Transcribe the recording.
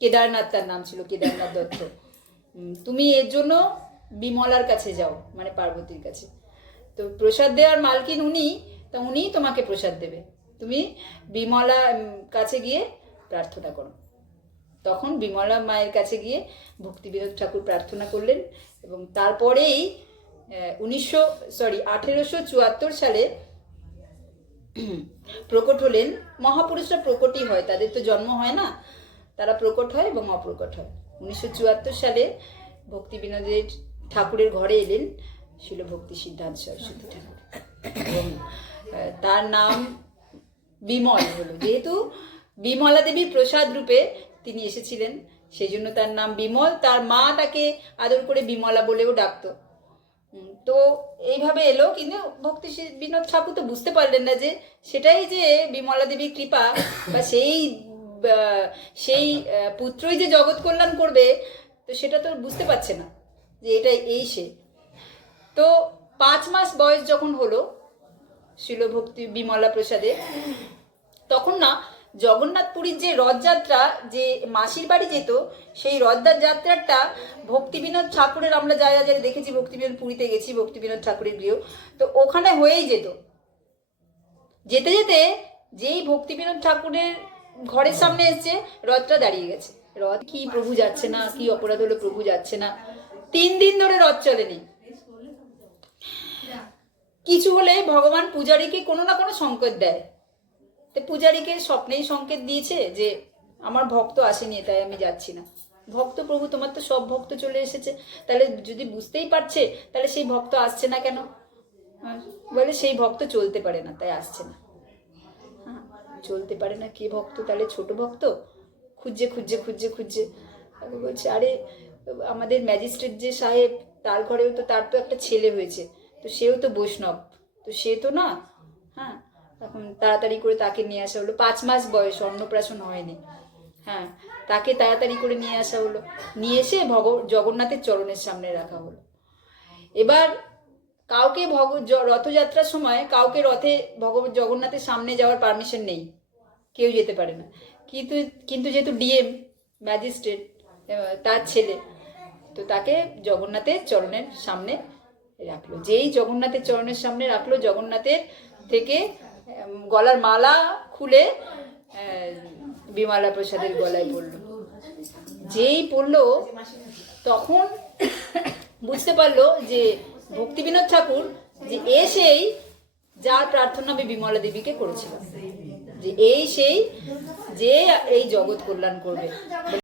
কেদারনাথ তার নাম ছিল, কেদারনাথ দত্ত। তুমি এর জন্য বিমলার কাছে যাও, মানে পার্বতীর কাছে। তো প্রসাদ দেওয়ার মালকিন উনি, তা উনিই তোমাকে প্রসাদ দেবে। তুমি বিমলা কাছে গিয়ে প্রার্থনা করো। তখন বিমলা মায়ের কাছে গিয়ে ভক্তিবিনোদ ঠাকুর প্রার্থনা করলেন, এবং তারপরেই 1874 সালে প্রকট হলেন। মহাপুরুষরা প্রকটই হয়, তাদের তো জন্ম হয় না, তারা প্রকট হয় এবং অপ্রকট হয়। 1974 সালে ভক্তিবিনোদের ঠাকুরের ঘরে এলেন শিল ভক্তি সিদ্ধান্ত সরস্বতী ঠাকুর, এবং তার নাম বিমল হলো। যেহেতু বিমলা দেবীর প্রসাদ রূপে তিনি এসেছিলেন, সেই জন্য তার নাম বিমল। তার মা তাকে আদর করে বিমলা বলেও ডাকতো। তো এইভাবে এলো, কিন্তু ভক্তি বিনোদ ঠাকুর তো বুঝতে পারলেন না যে সেটাই যে বিমলা দেবীর কৃপা, বা সেই পুত্রই যে জগৎ কল্যাণ করবে, তো সেটা তো বুঝতে পারছে না যে এটাই এই সে। তো 5 মাস বয়স যখন হলো শিল ভক্তি বিমলা প্রসাদে, তখন না জগন্নাথপুরীর যে রথযাত্রা, যে মাসির বাড়ি যেত, সেই রথযাত্রাটা ভক্তিবিনোদ ঠাকুরের, আমরা যারা যারা দেখেছি, ভক্তিবিনোদ পুরীতে গেছি, ভক্তিবিনোদ ঠাকুরের গৃহ, তো ওখানে হয়েই যেত। যেতে যেতে যেই ভক্তিবিনোদ ঠাকুরের ঘরের সামনে এসছে, রথটা দাঁড়িয়ে গেছে। রথ কি প্রভু যাচ্ছে না, কি অপরাধ হলো প্রভু যাচ্ছে না। 3 দিন ধরে রথ চলেনি। কিছু হলে ভগবান পূজারীকে কোনো না কোনো সংকেত দেয়। তো পূজারীকে স্বপ্নেই সংকেত দিয়েছে যে আমার ভক্ত আসেনি, তাই আমি যাচ্ছি না। ভক্ত প্রভু, তোমার তো সব ভক্ত চলে এসেছে, তাহলে যদি বুঝতেই পারছে, তাহলে সেই ভক্ত আসছে না কেন? বলে সেই ভক্ত চলতে পারে না, তাই আসছে না। হ্যাঁ, চলতে পারে না কে ভক্ত? তাহলে ছোট ভক্ত। খুঁজছে খুঁজছে খুঁজছে খুঁজছে বলছে, আরে আমাদের ম্যাজিস্ট্রেট যে সাহেব, তার ঘরেও তো, তার তো একটা ছেলে হয়েছে, তো সেও তো বৈষ্ণব, তো সে তো না। হ্যাঁ, তখন তাড়াতাড়ি করে তাকে নিয়ে আসা হলো। 5 মাস বয়স, অন্নপ্রাশন হয়নি। হ্যাঁ, তাকে তাড়াতাড়ি করে নিয়ে আসা হলো, নিয়ে এসে জগন্নাথের চরণের সামনে রাখা হলো। এবার কাউকে রথযাত্রার সময় কাউকে রথে জগন্নাথের সামনে যাওয়ার পারমিশন নেই, কেউ যেতে পারে না। কিন্তু যেহেতু ডিএম ম্যাজিস্ট্রেট তার ছেলে, তো তাকে জগন্নাথের চরণের সামনে রাখলো। যেই জগন্নাথের চরণের সামনে রাখলো, জগন্নাথের থেকে গলার মালা খুলে বিমলা প্রসাদের গলায় পড়লো। যেই পড়লো, তখন বুঝতে পারলো যে ভক্তিবিনোদ ঠাকুর যে সেই যার প্রার্থনা আমি বিমলা দেবীকে করেছিলাম, যে এই সেই যে এই জগৎ কল্যাণ করবে।